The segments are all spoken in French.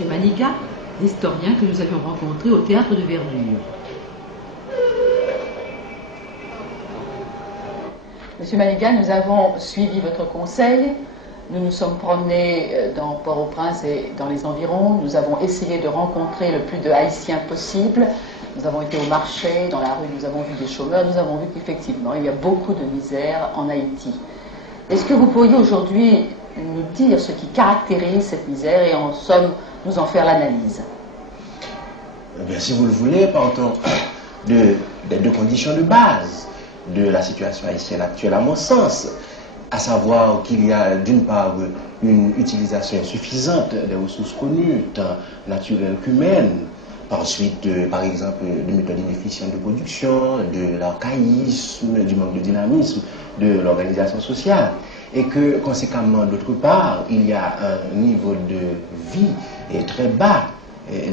M. Maniga, l'historien que nous avions rencontré au théâtre de Verdure. Monsieur Maniga, nous avons suivi votre conseil. Nous nous sommes promenés dans Port-au-Prince et dans les environs. Nous avons essayé de rencontrer le plus de Haïtiens possible. Nous avons été au marché, dans la rue, nous avons vu des chômeurs. Nous avons vu qu'effectivement, il y a beaucoup de misère en Haïti. Est-ce que vous pourriez aujourd'hui nous dire ce qui caractérise cette misère et en somme nous en faire l'analyse? Eh bien, si vous le voulez, partons des deux conditions de base de la situation haïtienne actuelle, à mon sens, à savoir qu'il y a d'une part une utilisation insuffisante des ressources connues, tant naturelles qu'humaines, ensuite, par exemple, de méthodes inefficientes de production, de l'archaïsme, du manque de dynamisme de l'organisation sociale, et que, conséquemment, d'autre part, il y a un niveau de vie très bas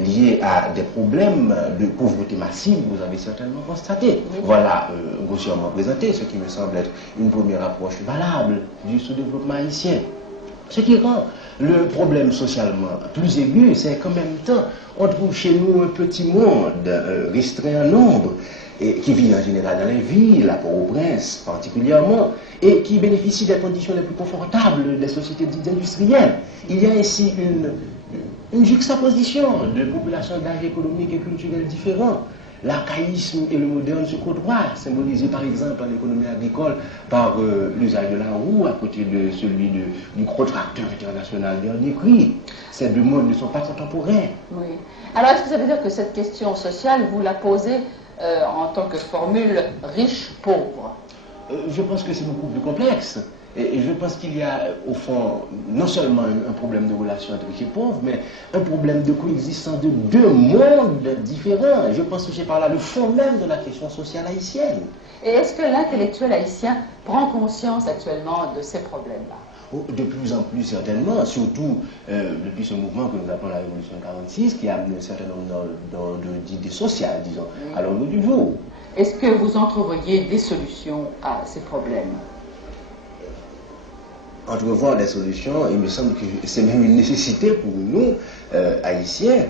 lié à des problèmes de pauvreté massive, vous avez certainement constaté. Voilà, grossièrement présenté, ce qui me semble être une première approche valable du sous-développement haïtien. Ce qui rend le problème socialement plus aigu, c'est qu'en même temps, on trouve chez nous un petit monde restreint en nombre, et qui vit en général dans les villes, à Port-au-Prince particulièrement, et qui bénéficie des conditions les plus confortables des sociétés dites industrielles. Il y a ainsi une juxtaposition de populations d'âge économique et culturel différents. L'archaïsme et le moderne se côtoient, symbolisé par exemple en économie agricole par l'usage de la roue à côté de celui du gros tracteur international dernier cri. Ces deux mondes ne sont pas contemporains. Oui. Alors est-ce que ça veut dire que cette question sociale, vous la posez en tant que formule riche-pauvre? Je pense que c'est beaucoup plus complexe. Et je pense qu'il y a, au fond, non seulement un problème de relation entre riches et pauvres, mais un problème de coexistence de deux mondes différents. Je pense que c'est par là le fond même de la question sociale haïtienne. Et est-ce que l'intellectuel haïtien prend conscience actuellement de ces problèmes-là? De plus en plus certainement, surtout depuis ce mouvement que nous appelons la Révolution 46, qui a amené un certain nombre d'idées sociales, disons, à l'ordre du jour. Est-ce que vous entrevoyez des solutions à ces problèmes? Entrevoir des solutions, il me semble que c'est même une nécessité pour nous, haïtiens.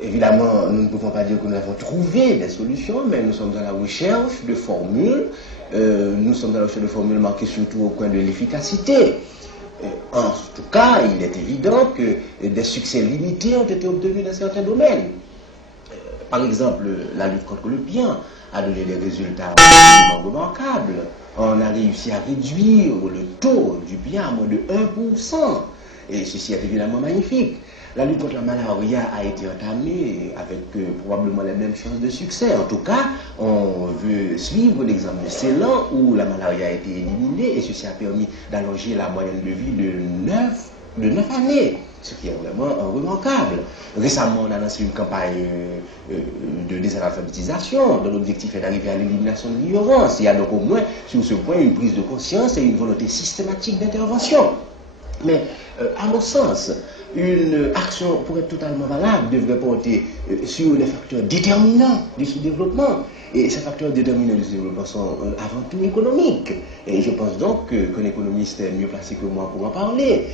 Évidemment, nous ne pouvons pas dire que nous avons trouvé des solutions, mais nous sommes dans la recherche de formules. Nous sommes dans la recherche de formules marquées surtout au coin de l'efficacité. En tout cas, il est évident que des succès limités ont été obtenus dans certains domaines. Par exemple, la lutte contre le bien a donné des résultats remarquables. On a réussi à réduire le taux du bien à moins de 1%. Et ceci est évidemment magnifique. La lutte contre la malaria a été entamée avec probablement les mêmes chances de succès. En tout cas, on veut suivre l'exemple de Ceylan où la malaria a été éliminée et ceci a permis d'allonger la moyenne de vie de 9 années, ce qui est vraiment remarquable. Récemment, on a lancé une campagne de désalphabétisation dont l'objectif est d'arriver à l'élimination de l'ignorance. Il y a donc au moins sur ce point une prise de conscience et une volonté systématique d'intervention. Mais à mon sens, une action pour être totalement valable devrait porter sur les facteurs déterminants du sous-développement. Et ces facteurs déterminants du sous-développement sont avant tout économiques. Et je pense donc qu'un économiste est mieux placé que moi pour en parler.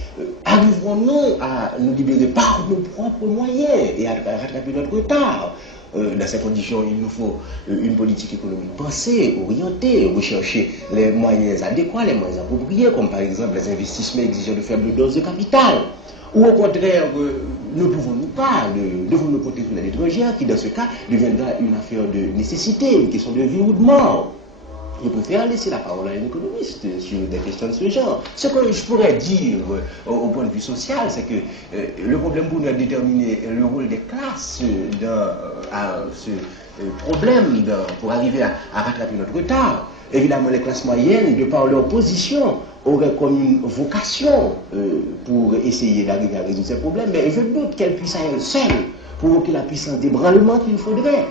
Arriverons-nous à nous libérer par nos propres moyens et à rattraper notre retard? Dans ces conditions, il nous faut une politique économique pensée, orientée, rechercher les moyens adéquats, les moyens appropriés, comme par exemple les investissements exigeant de faibles doses de capital. Ou au contraire, ne pouvons-nous pas, devons-nous compter sur l'aide étrangère, qui dans ce cas deviendra une affaire de nécessité, une question de vie ou de mort? Je préfère laisser la parole à un économiste sur des questions de ce genre. Ce que je pourrais dire au point de vue social, c'est que le problème pour nous est de déterminer le rôle des classes dans ce problème pour arriver à rattraper notre retard. Évidemment, les classes moyennes, de par leur position, auraient comme une vocation pour essayer d'arriver à résoudre ces problèmes, mais je doute qu'elles puissent à elles seules provoquer la puissance d'ébranlement qu'il faudrait.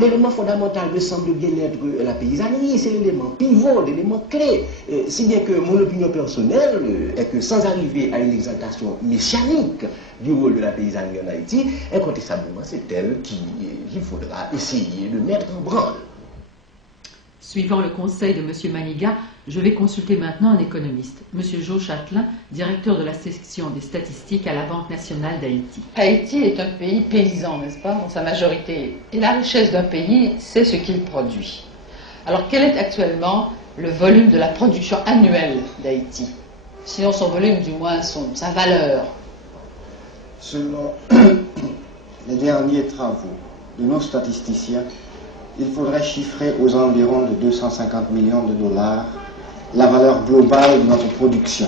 L'élément fondamental me semble bien être la paysannerie, c'est l'élément pivot, l'élément clé. Si bien que mon opinion personnelle est que sans arriver à une exaltation messianique du rôle de la paysannerie en Haïti, incontestablement c'est elle qu'il faudra essayer de mettre en branle. Suivant le conseil de M. Maniga, je vais consulter maintenant un économiste, M. Jo Châtelain, directeur de la section des statistiques à la Banque nationale d'Haïti. Haïti est un pays paysan, n'est-ce pas, dans sa majorité. Et la richesse d'un pays, c'est ce qu'il produit. Alors, quel est actuellement le volume de la production annuelle d'Haïti? Sinon son volume, du moins sa valeur. Selon les derniers travaux de nos statisticiens, il faudrait chiffrer aux environs de 250 millions de dollars la valeur globale de notre production,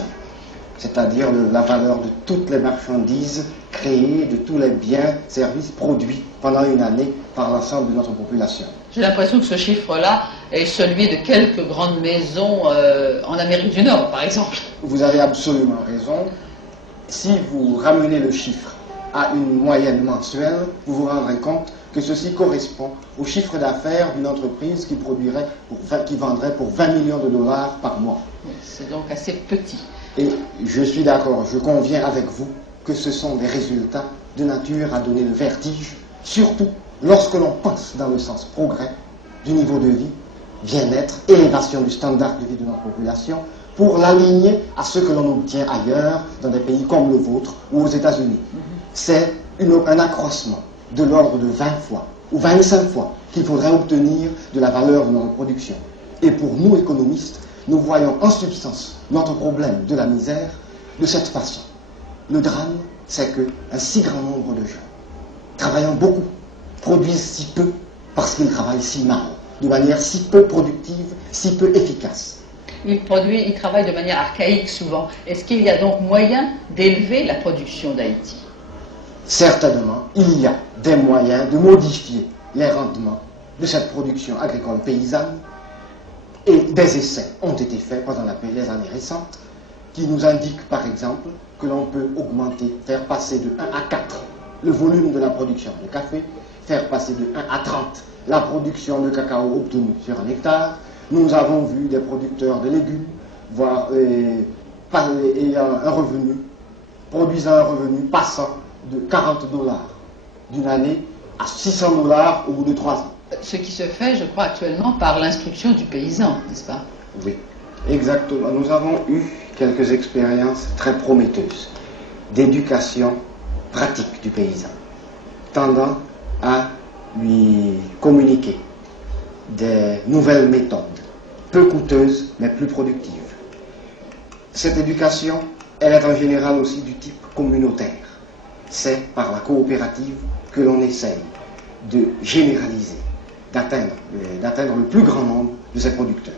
c'est-à-dire la valeur de toutes les marchandises créées, de tous les biens, services produits pendant une année par l'ensemble de notre population. J'ai l'impression que ce chiffre-là est celui de quelques grandes maisons en Amérique du Nord, par exemple. Vous avez absolument raison. Si vous ramenez le chiffre à une moyenne mensuelle, vous vous rendrez compte que ceci correspond au chiffre d'affaires d'une entreprise qui vendrait pour 20 millions de dollars par mois. C'est donc assez petit. Et je suis d'accord, je conviens avec vous que ce sont des résultats de nature à donner le vertige, surtout lorsque l'on pense dans le sens progrès du niveau de vie, bien-être, élévation du standard de vie de notre population, pour l'aligner à ce que l'on obtient ailleurs, dans des pays comme le vôtre ou aux États-Unis. C'est un accroissement de l'ordre de 20 fois ou 25 fois qu'il faudrait obtenir de la valeur de notre production. Et pour nous, économistes, nous voyons en substance notre problème de la misère de cette façon. Le drame, c'est qu'un si grand nombre de gens, travaillant beaucoup, produisent si peu parce qu'ils travaillent si mal, de manière si peu productive, si peu efficace. Ils travaillent de manière archaïque souvent. Est-ce qu'il y a donc moyen d'élever la production d'Haïti? Certainement, il y a des moyens de modifier les rendements de cette production agricole paysanne, et des essais ont été faits pendant les années récentes qui nous indiquent par exemple que l'on peut augmenter, faire passer de 1 à 4 le volume de la production de café, faire passer de 1 à 30 la production de cacao obtenue sur un hectare. Nous avons vu des producteurs de légumes produisant un revenu passant de 40 dollars d'une année à 600 dollars au bout de 3 ans. Ce qui se fait, je crois, actuellement par l'instruction du paysan, n'est-ce pas? Oui, exactement. Nous avons eu quelques expériences très prometteuses d'éducation pratique du paysan, tendant à lui communiquer des nouvelles méthodes, peu coûteuses mais plus productives. Cette éducation, elle est en général aussi du type communautaire. C'est par la coopérative que l'on essaye de généraliser, d'atteindre le plus grand nombre de ces producteurs.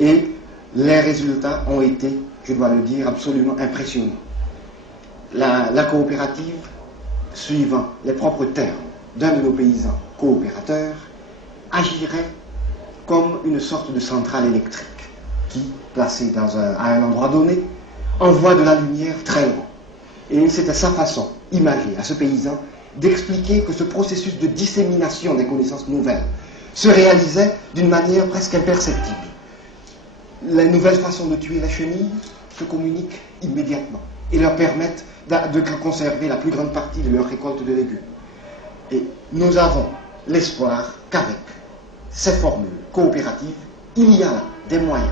Et les résultats ont été, je dois le dire, absolument impressionnants. La coopérative, suivant les propres termes d'un de nos paysans coopérateurs, agirait comme une sorte de centrale électrique qui, placée à un endroit donné, envoie de la lumière très loin. Et c'était sa façon, imagée à ce paysan, d'expliquer que ce processus de dissémination des connaissances nouvelles se réalisait d'une manière presque imperceptible. Les nouvelles façons de tuer la chenille se communiquent immédiatement et leur permettent de conserver la plus grande partie de leur récolte de légumes. Et nous avons l'espoir qu'avec ces formules coopératives, il y a là des moyens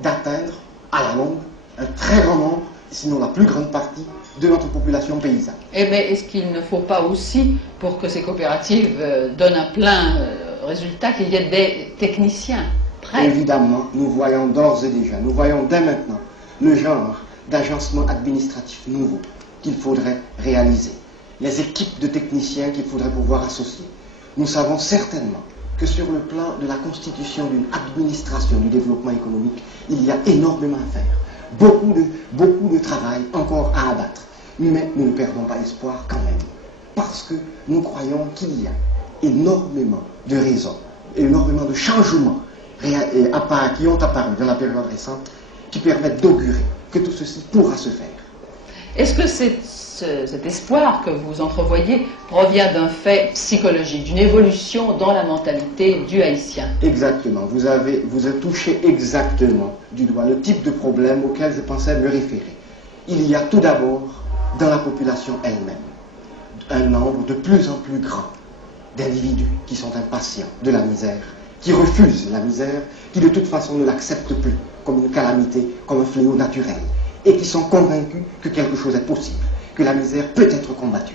d'atteindre à la longue un très grand nombre, sinon la plus grande partie, de notre population paysanne. Eh bien, est-ce qu'il ne faut pas aussi, pour que ces coopératives donnent un plein résultat, qu'il y ait des techniciens prêts? Évidemment, nous voyons d'ores et déjà, nous voyons dès maintenant le genre d'agencement administratif nouveau qu'il faudrait réaliser, les équipes de techniciens qu'il faudrait pouvoir associer. Nous savons certainement que sur le plan de la constitution d'une administration du développement économique, il y a énormément à faire. Beaucoup de travail encore à abattre. Mais nous ne perdons pas espoir quand même. Parce que nous croyons qu'il y a énormément de raisons, énormément de changements qui ont apparu dans la période récente qui permettent d'augurer que tout ceci pourra se faire. Est-ce que cet espoir que vous entrevoyez provient d'un fait psychologique, d'une évolution dans la mentalité du Haïtien? Exactement. Vous avez touché exactement du doigt le type de problème auquel je pensais me référer. Il y a tout d'abord, dans la population elle-même, un nombre de plus en plus grand d'individus qui sont impatients de la misère qui refusent la misère, qui de toute façon ne l'acceptent plus comme une calamité, comme un fléau naturel, et qui sont convaincus que quelque chose est possible, que la misère peut être combattue.